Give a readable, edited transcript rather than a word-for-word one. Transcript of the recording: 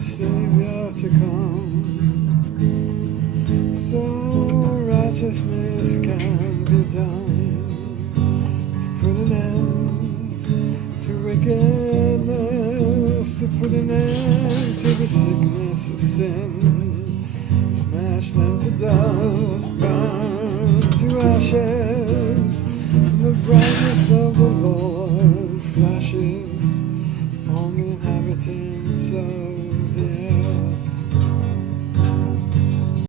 the Savior to come. So righteousness can be done to put an end to wickedness, to put an end to the sickness of sin. Smash them to dust, burn to ashes. The brightness of the Lord flashes on the inhabitants of